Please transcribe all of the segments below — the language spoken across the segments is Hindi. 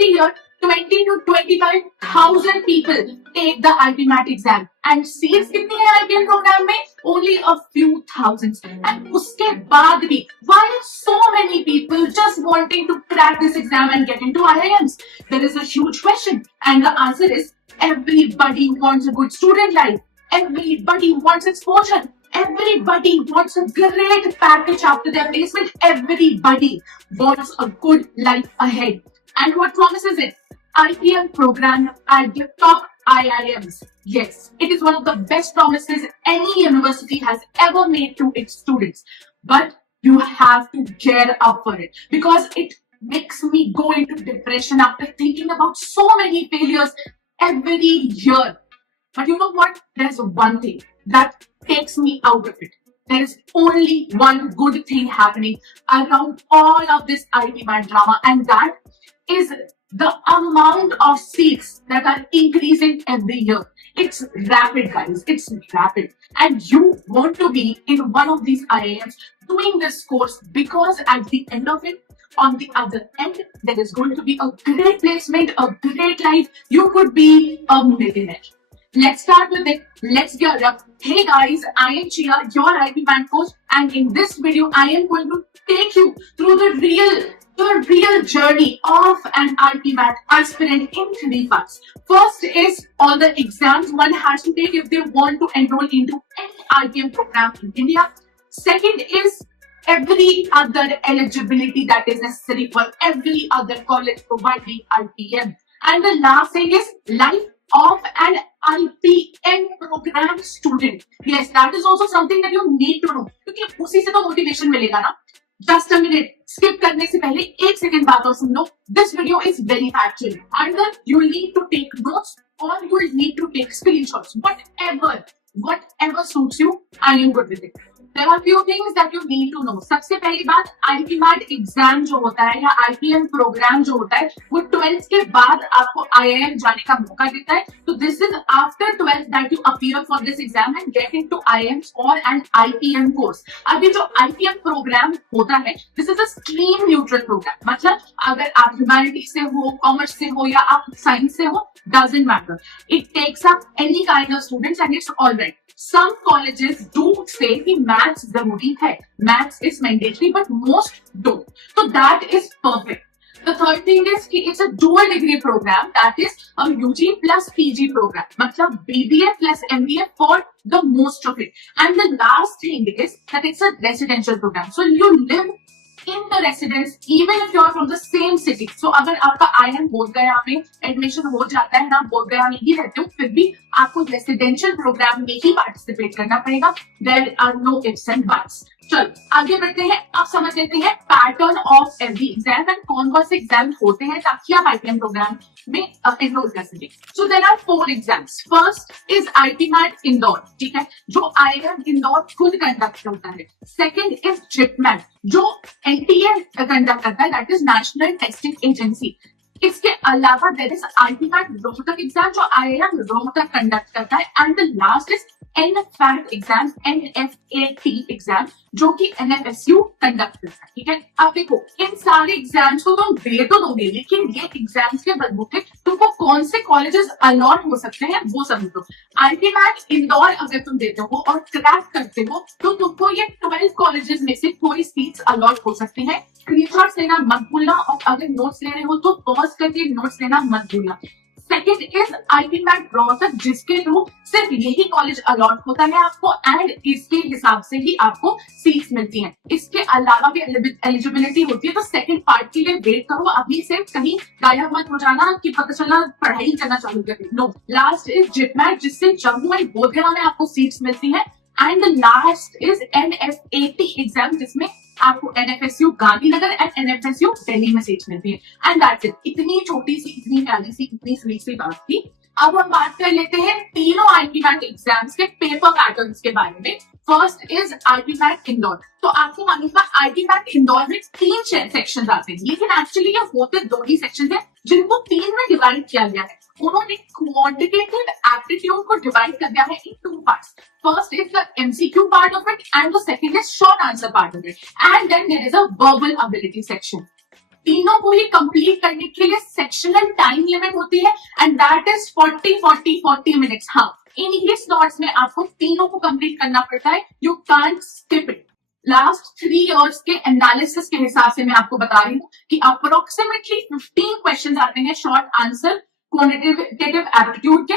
every year 20 to 25,000 people take the IPMAT exam and seats कितनी है IPM program में? Only a few thousands. And उसके बाद भी why are so many people just wanting to crack this exam and get into IIMs? There is a huge question and the answer is everybody wants a good student life. Everybody wants exposure. Everybody wants a great package after their placement. Everybody wants a good life ahead. And what promises it? IPM program at the top IIMs. Yes, it is one of the best promises any university has ever made to its students. But you have to gear up for it because it makes me go into depression after thinking about so many failures every year. But you know what? There's one thing that takes me out of it. There is only one good thing happening around all of this IPMAT drama, and that is the amount of seats that are increasing every year. It's rapid, guys. It's rapid. And you want to be in one of these IIMs doing this course because at the end of it, on the other end, there is going to be a great placement, a great life. You could be a millionaire. Let's start with it. Let's gear up. Hey guys, I am Chia, your IPMAT coach, and in this video, I am going to take you through the real journey of an IPMAT aspirant in 3 parts. First is all the exams one has to take if they want to enroll into any IPM program in India. Second is every other eligibility that is necessary for every other college providing IPM. And the last thing is life of an IPM program student. Yes, that is also something that you need to know. क्योंकि उसी से तो motivation मिलेगा ना. Just a minute. Skip करने से पहले 1 second बात और सुन लो. This video is very factual. Either you will need to take notes or you will need to take screenshots. Whatever suits you, I am good with it. There are few things that you need to know. सबसे पहली बात IPMAT एग्जाम जो होता है या IPM प्रोग्राम जो होता है वो 12th के बाद आपको IIM जाने का मौका देता है. तो this is after 12th that you appear for this exam and get into IIMs or an IPM course. अभी जो IPM प्रोग्राम होता है this is a stream neutral program. मतलब अगर आप ह्यूमैनिटी से हो, कॉमर्स से हो या आप साइंस से हो, doesn't matter. It takes up any kind of students and it's all right. Some colleges do say कि maths जरूरी है, maths is mandatory, but most don't. So that is perfect. The third thing is कि it's a dual degree program, that is a UG plus PG program. मतलब BBA plus MBA for the most of it. And the last thing is that it's a residential program. So you live in the residence even if you are from the same city. So अगर आपका IIM बोध गया में एडमिशन हो जाता है ना, बोध गया में ही रहते हो, फिर भी आपको रेसिडेंशियल प्रोग्राम में ही पार्टिसिपेट करना पड़ेगा. There are no ifs and buts. चलो आगे बढ़ते हैं. अब समझ लेते हैं pattern of every exam and कौन कौन से एग्जाम होते हैं ताकि आप IPM प्रोग्राम में एनरोल कर सके. So there are 4 exams. First is IPMAT Indore, ठीक है, जो IIM इंदौर खुद कंडक्ट करता है. सेकंड इज JIPMAT जो NTA कंडक्ट करता है, that is national testing agency. इसके अलावा there is IPMAT Rohtak exam जो IIM रोहतक कंडक्ट करता है. And the last is NFAT exam, NFAT exam जो कि NFSU कंडक्ट करता है. ठीक है, अब देखो इन सारे एग्जाम्स को तुम दे तो दोगे, लेकिन ये एग्जाम्स के बलबूते तुमको कौन से कॉलेजेस अलॉट हो सकते हैं वो समझो. IPMAT इंदौर अगर तुम देते हो और क्रैक करते हो तो तुमको ये 12 कॉलेजेस में से कोई सीट्स अलॉट हो सकती है. स्क्रीनशॉट्स लेना मत भूलना और अगर नोट्स ले रहे हो तो पॉज करके नोट्स लेना मत भूलना. सेकेंड इज IPMAT रोहतक जिसके थ्रू सिर्फ यही कॉलेज अलॉट होता है आपको एंड इसके हिसाब से ही आपको सीट्स मिलती हैं. इसके अलावा भी एलिजिबिलिटी होती है. तो सेकंड पार्ट के लिए वेट करो, अभी से कहीं गायब मत हो जाना कि पता चला पढ़ाई करना चालू कर दी. नो, लास्ट इज JIPMAT जिससे जम्मू एंड बोधगया में आपको सीट्स मिलती हैं. And last is NFAT exam जिसमें आपको NFSU Gandhinagar and NFSU Delhi में सीट्स मिलती है. And that's it. इतनी छोटी सी, इतनी प्यारी सी, इतनी स्वीट सी बात थी. अब हम बात कर लेते हैं तीनों IPMAT एग्जाम्स के पेपर पैटर्न्स के बारे में. First is IPMAT Indore. तो आपको मालूम था IPMAट इंदौर में 3 सेक्शन आते हैं, लेकिन एक्चुअली ये होते 2 ही सेक्शन है जिनको 3 में डिवाइड किया गया है. उन्होंने क्वांटिटेटिव एप्टीट्यूड को डिवाइड कर दिया है इन 2 parts. First is the MCQ part of it and the second is short answer part of it. And then there is a verbal ability section. तीनों को ही कंप्लीट करने के लिए सेक्शनल टाइम लिमिट होती है एंड दैट इज 40 मिनट्स। हाँ, इन ही स्लॉट्स में आपको तीनों को कंप्लीट करना पड़ता है, you can't skip it. Last 3 years के एनालिसिस के हिसाब से मैं आपको बता रही हूँ कि अप्रोक्सीमेटली 15 क्वेश्चन आते हैं शॉर्ट आंसर क्वांटिटेटिव एप्टीट्यूड के,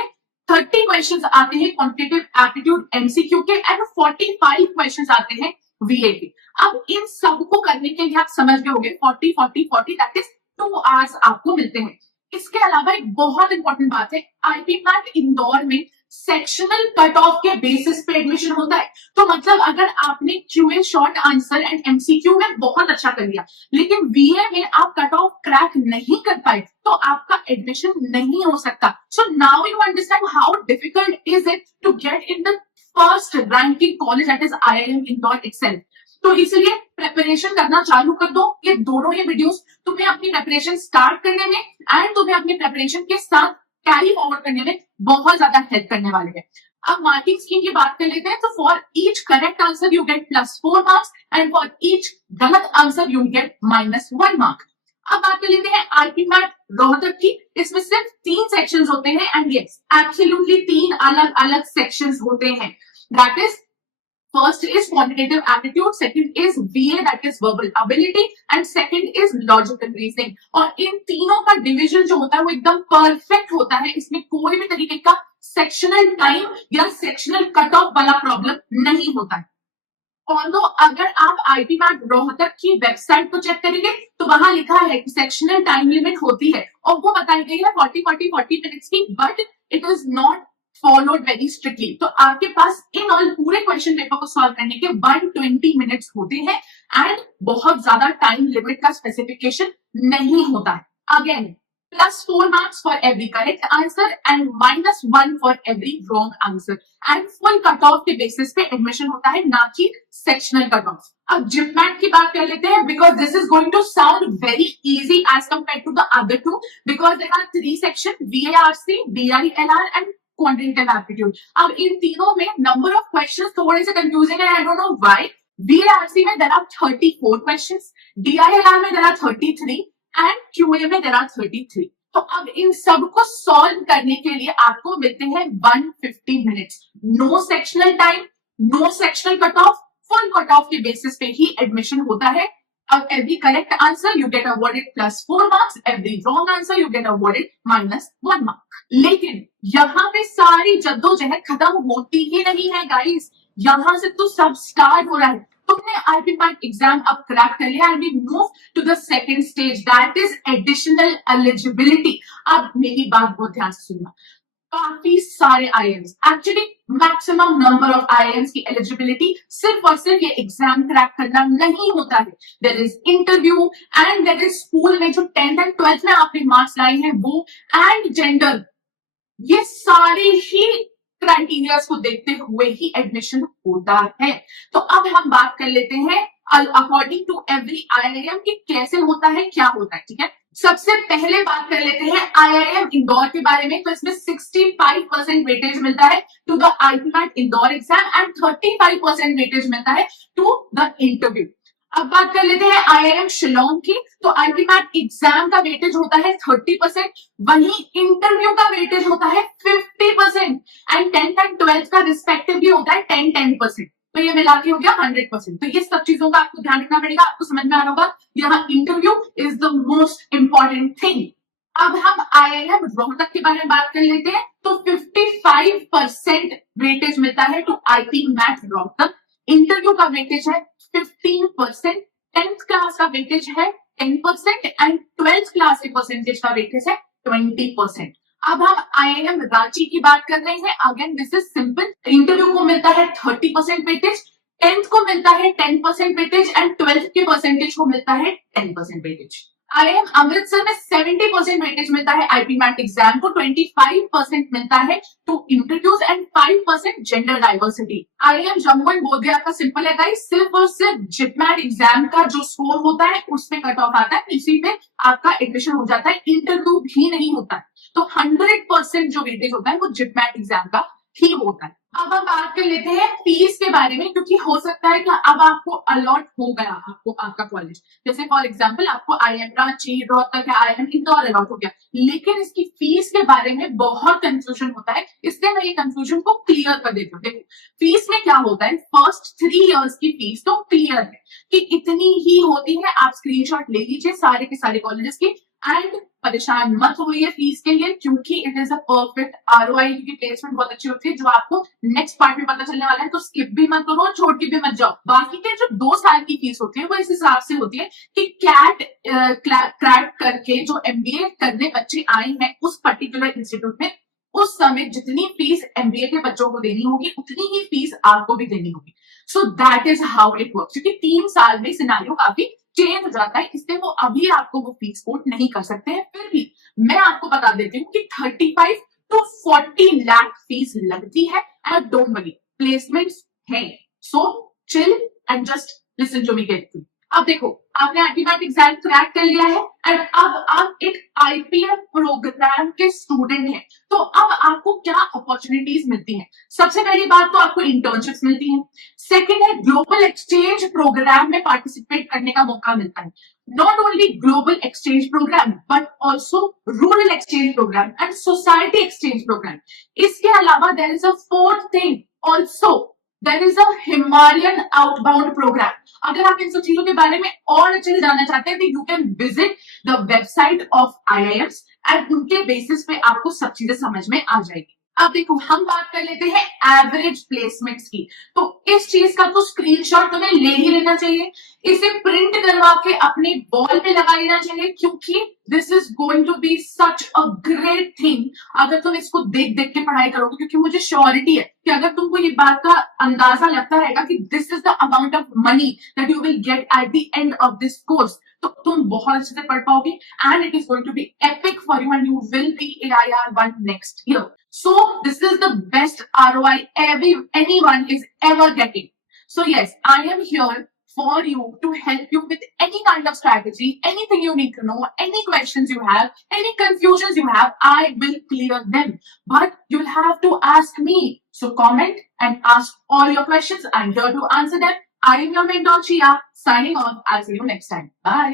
30 क्वेश्चन आते हैं क्वांटिटेटिव एप्टीट्यूड एमसीक्यू के एंड 45 क्वेश्चन आते हैं वीए के। अब इन सबको करने के लिए आप समझ गए होंगे 40 दैट इज 2 आवर्स आपको मिलते हैं। इसके अलावा एक बहुत इंपॉर्टेंट बात है, आईपीमैट इंदौर में सेक्शनल कट ऑफ के बेसिस पे एडमिशन होता है। तो मतलब अगर आपने QA short answer and MCQ में बहुत अच्छा कर लिया लेकिन वीए में आप कट ऑफ क्रैक नहीं कर पाए तो आपका एडमिशन नहीं हो सकता। So now you understand how difficult is it to get in the first ranking college that is IIM Indore itself. तो इसलिए प्रिपरेशन करना चालू कर दो। ये दोनों ही वीडियोस तुम्हें अपनी प्रिपरेशन स्टार्ट करने में एंड तुम्हें अपनी प्रिपरेशन के साथ कैरी फॉरवर्ड करने में बहुत ज्यादा हेल्प करने वाले हैं। अब मार्किंग स्कीम की बात कर लेते हैं। तो for each correct answer you get +4 marks and for each गलत आंसर यू गेट -1 मार्क। अब बात कर लेते हैं आईपीमैट रोहतक की। इसमें सिर्फ 3 सेक्शंस होते हैं एंड यस एब्सोल्युटली 3 अलग अलग सेक्शंस होते हैं। That is first is quantitative aptitude, second is VA that is verbal ability and second is logical reasoning। और इन तीनों का डिवीजन जो होता है वो एकदम परफेक्ट होता है, इसमें कोई भी तरीके का सेक्शनल टाइम या सेक्शनल कट ऑफ वाला प्रॉब्लम नहीं होता है। Although अगर आप आईपीमैट रोहतक की वेबसाइट को चेक करेंगे तो वहां लिखा है कि सेक्शनल टाइम लिमिट होती है और वो बताई गई है 40 मिनट्स की, but it is not followed very strictly. तो आपके पास इन ऑल पूरे क्वेश्चन पेपर को सॉल्व करने के 120 मिनट्स होते हैं एंड बहुत ज्यादा टाइम लिमिट का स्पेसिफिकेशन नहीं होता है। Again +4 marks for every correct answer and -1 for every wrong answer and full cut off के बेसिस पे एडमिशन होता है, ना कि सेक्शनल कट ऑफ। अब जिपमैट की बात कर लेते हैं because this is going to sound very easy as compare to the other two because there are 3 section VARC, DILR and quantitative aptitude. अब इन तीनों में नंबर ऑफ क्वेश्चंस थोड़े से कंफ्यूजिंग है, I don't know why. VARC में देयर आर 34 क्वेश्चंस, DILR में देयर आर 33 एंड QA में देयर आर 33। तो अब इन सब को सॉल्व करने के लिए आपको मिलते हैं 150 minutes. No sectional time, no sectional cut off, full cut off के बेसिस पे ही एडमिशन होता है। अब every correct answer you get awarded +4 marks, every wrong answer you get awarded -1 mark। लेकिन यहाँ पे सारी जद्दोजहद खत्म होती ही नहीं है गाइस, यहाँ से तो सब स्टार्ट हो रहा है। तुमने आईपीमैट एग्जाम अब क्रैक कर लिया and we move to the second stage that is additional eligibility. अब मेरी बात बहुत ध्यान से सुनना, काफी सारे IIMs, actually maximum number of IIMs की एलिजिबिलिटी सिर्फ और सिर्फ ये एग्जाम क्रैक करना नहीं होता है। There is interview and there is school में जो 10th एंड 12th में आपने मार्क्स लाए हैं वो एंड जेंडर, ये सारे ही क्राइटेरियाज को देखते हुए ही एडमिशन होता है। तो अब हम बात कर लेते हैं अकॉर्डिंग टू एवरी आईआईएम कि कैसे होता है, क्या होता है। ठीक है, सबसे पहले बात कर लेते हैं आईआईएम इंदौर के बारे में। तो इसमें 65% वेटेज मिलता है to the IPMAT Indore exam and 35% weightage मिलता है टू द इंटरव्यू। अब बात कर लेते हैं आईआईएम शिलोंग की। तो आईपीमैट एग्जाम का वेटेज होता है 30%, वहीं इंटरव्यू का वेटेज होता है 50% एंड 10th एंड 12th का रिस्पेक्टिवली होता है 10% तो ये मिला के हो गया 100%। तो ये सब चीजों का आपको ध्यान रखना पड़ेगा, आपको समझ में आ रहा होगा यहाँ interview is the most important thing. अब हम आईआईएम रोहतक के बारे में बात कर लेते हैं। तो 55% वेटेज मिलता है टू आईपीमैट रोहतक, इंटरव्यू का वेटेज है 15%, 10th क्लास का वेटेज है 10% एंड 12th क्लास के परसेंटेज का वेटेज है 20%। अब हम आईआईएम रांची की बात कर रहे हैं। Again this is simple, interview को मिलता है 30% वेटेज, 10th को मिलता है 10% वेटेज एंड 12th के परसेंटेज को मिलता है 10% वेटेज। आईआईएम अमृतसर में 70% वेटेज मिलता है आईपीमैट एग्जाम को, 25% मिलता है to interviews and 5% gender diversity. IIM Jammu and Bodhgaya का सिंपल है गाइस, सिर्फ और सिर्फ जिपमैट एग्जाम का जो स्कोर होता है उसमें कट ऑफ आता है, इसी पे आपका एडमिशन हो जाता है, इंटरव्यू भी नहीं होता है। तो 100% जो वेटेज होता है वो जिपमैट एग्जाम का ही होता है। अब हम बात कर लेते हैं फीस के बारे में, क्योंकि हो सकता है कि अब आपको अलॉट हो गया आपको आपका कॉलेज, जैसे फॉर एग्जांपल आपको IIM रांची, रोहतक या IIM इंदौर अलॉट हो गया, लेकिन इसकी फीस के बारे में बहुत कंफ्यूजन होता है, इसलिए मैं ये कंफ्यूजन को क्लियर कर देती हूँ। देखो फीस में क्या होता है, फर्स्ट 3 इयर्स की फीस तो क्लियर है कि इतनी ही होती है, आप स्क्रीनशॉट ले लीजिए सारे के सारे कॉलेजेस की, एंड परेशान मत होइए फीस के लिए, क्योंकि it is a perfect ROI, क्योंकि प्लेसमेंट बहुत अच्छी होती है जो आपको नेक्स्ट पार्ट में पता चलने वाला है, तो स्किप भी मत करो, छोड़ के भी मत जाओ। बाकी के जो 2 साल की फीस होती है वो इस हिसाब से होती है कि कैट क्रैक करके जो MBA करने बच्चे आए हैं उस पर्टिकुलर इंस्टीट्यूट में, उस समय जितनी फीस MBA के बच्चों को देनी होगी उतनी ही फीस आपको भी देनी होगी। So that is how it works, क्योंकि 3 साल में सिनेरियो काफी चेंज हो जाता है, इसलिए वो अभी आपको वो फीस कोट नहीं कर सकते हैं। फिर भी मैं आपको बता देती हूँ कि 35 to 40 लाख फीस लगती है, एंड डोंट वरी प्लेसमेंट्स हैं, so chill and just listen to me carefully. अब देखो आपने IPMAT एग्जाम क्रैक कर लिया है, एंड अब आप एक IPM प्रोग्राम के स्टूडेंट हैं, तो अब आपको क्या अपॉर्चुनिटीज मिलती हैं? सबसे पहली बात तो आपको इंटर्नशिप्स मिलती हैं, सेकेंड है ग्लोबल एक्सचेंज प्रोग्राम में पार्टिसिपेट करने का मौका मिलता है। Not only global exchange program but also rural exchange program and society exchange program. इसके अलावा there is a fourth thing also, there is a Himalayan outbound program. अगर आप इन सब चीजों के बारे में और अच्छे से जानना चाहते हैं तो you can visit the website of IIMs and उनके बेसिस पे आपको सब चीजें समझ में आ जाएगी। अब देखो हम बात कर लेते हैं एवरेज प्लेसमेंट्स की, तो इस चीज का तो स्क्रीनशॉट तुम्हें ले ही लेना चाहिए, इसे प्रिंट करवा के अपने वॉल पे लगा लेना चाहिए, क्योंकि this is going to be such a great thing अगर तुम इसको देख देख के पढ़ाई करोगे, क्योंकि मुझे श्योरिटी है कि अगर तुमको ये बात का अंदाजा लगता रहेगा कि this is the amount of money that you will get at the end of this course, तो तुम बहुत अच्छे से पढ़ पाओगे, and it is going to be epic for you and you will be in IR1 next year. So this is the best ROI anyone is ever getting. So yes, I am here for you to help you with any kind of strategy, anything you need to know, any questions you have, any confusions you have, I will clear them. But you'll have to ask me. So comment and ask all your questions. I'm here to answer them. I am your mentor, Chia, signing off. I'll see you next time. Bye.